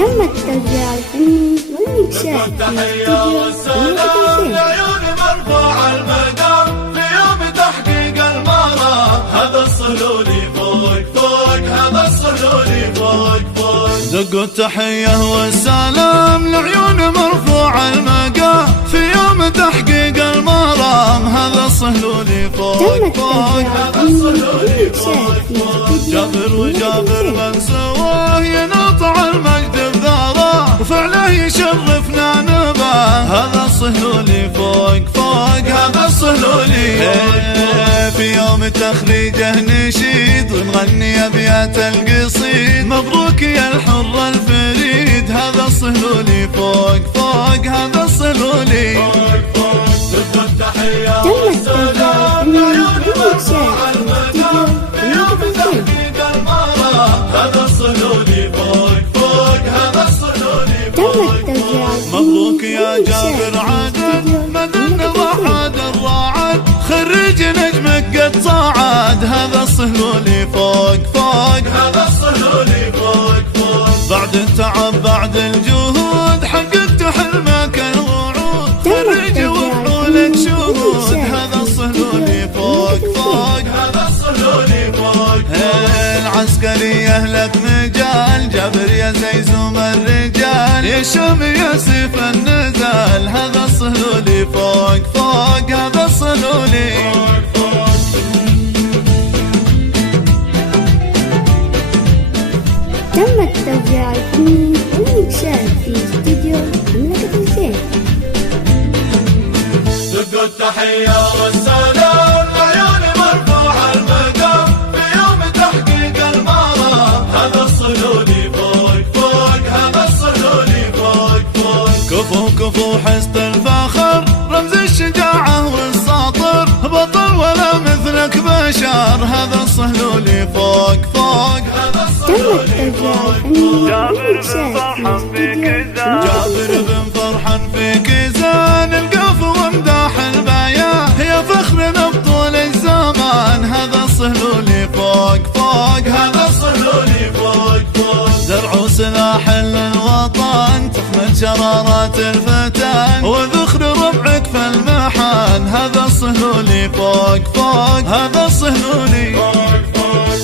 تم التوزيع الفني والإنشاء في استوديو والسلام لعيون مرفوع المقام في يوم تحقيق المرام. هذا الصهلولي فوق هذا الصهلولي فوق دقوا التحية والسلام لعيون مرفوع المقام في يوم تحقيق المرام. هذا الصهلولي فوق هذا الصهلولي فوق جابر وجابر من سواه يناطع المجد بذاره وفعله يشرفنا نباه. هذا الصهلولي فوق هذا الصهلولي في يوم تخريجه نشيد ونغني ابيات القصيد. مبروك يا الحر الفريد. هذا الصهلولي فوق هذا الصهلولي ضد التحية والسلام لعيون مرفوع المقام في يوم تحقيق المرام. هذا الصهلولي فوق هذا الصهلولي فوق مبروك يا جابر عدد مدن وحد الرعد خريج نجمك قد صعد. هذا الصهلولي فوق هذا الصهلولي فوق بعد التعب بعد الجهود حققت حلمك الوعود. خريج وفعولك شهود. هذا الصهلولي فوق هذا الصهلولي فوق العسكرية لك مجال. جابر يا زيزوم الرجال يا شام يا سيف النزال. هذا الصهلولي فوق هذا الصهلولي تم التوزيع الفني والإنشاء في استوديو مملكة الزين. دقوا التحية والسلام لعيون مرفوع المقام في يوم تحقيق المرام. هذا الصهلولي فوق هذا الصهلولي فوق كفو حسن الفخر رمز الشجاعة والساطر بطل ولا مثلك بشر. هذا الصهلولي فوق هذا الصهلولي جابر بن فرحان في كيزان. جابر بن فرحان في كيزان القف وامداح البيان يا فخرنا بطول الزمان. هذا الصهلولي فوق هذا الصهلولي فوق درع وسلاح للوطن تحمل شرارات الفتن وذخر ربعك في المحن. هذا الصهلولي فوق هذا الصهلولي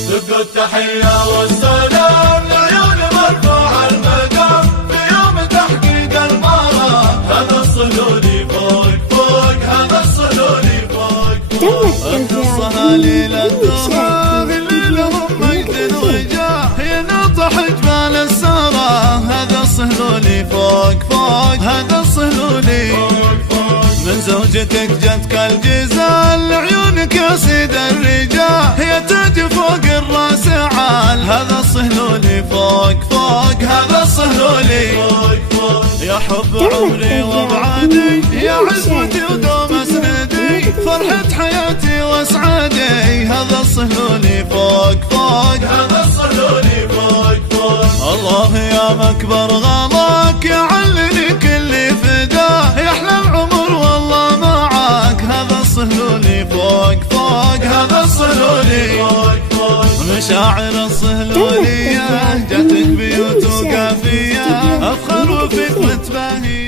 دقوا التحية والسلام لعيون مرفوع المقام في يوم تحقيق المرام. هذا الصهلولي فوق هذا الصهلولي فوق الصهالي للدماغ اللي لهم مجد وجاه يناطح جبال السرى. هذا الصهلولي فوق هذا الصهلولي من زوجتك جتك الجزال لعيونك يا سيد الرجال هي تاج فوق الراس عال. هذا الصهلولي فوق هذا الصهلولي يا حب عمري وابعادي يا عزوتي ودوم اسندي فرحة حياتي واسعادي. هذا الصهلولي فوق هذا الصهلولي فوق الله يا مكبر غلاك يا علني كل فداه يحلى العمر والله معاك. هذا الصهلولي فوق هذا الصهلولي مشاعر الصهلولية جاتك بيوت وقافية أفخر وفيك متباهية.